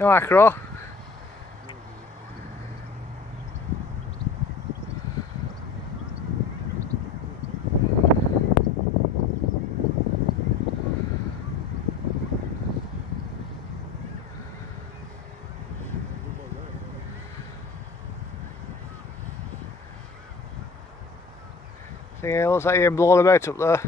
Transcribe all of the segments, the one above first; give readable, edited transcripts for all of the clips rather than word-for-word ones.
No acro. See, it looks like you're blowing about up there.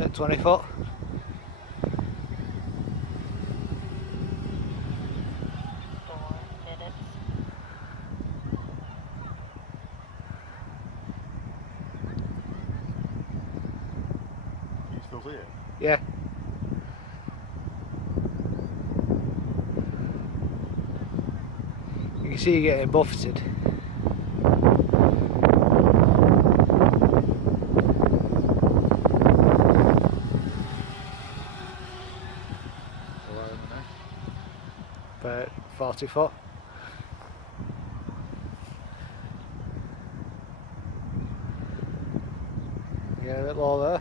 At 20 foot. You still see it? Yeah. You can see you getting buffeted. About 40 foot. Yeah, a bit low there.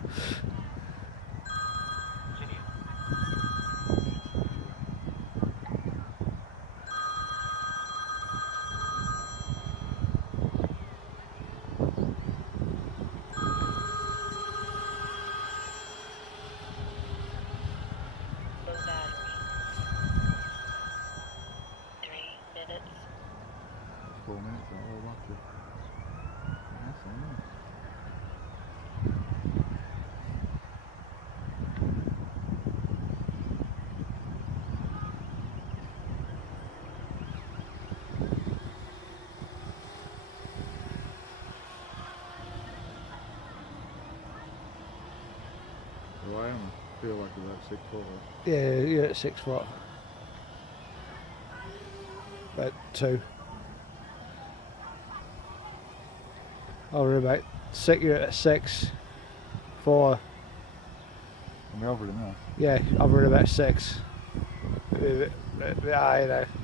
Well, I am. Feel like about 6 foot. Yeah, you're at 6 foot. About 2. Over about 6, you're at 6. 4. I'm over it now. Yeah, over about 6. A bit higher now.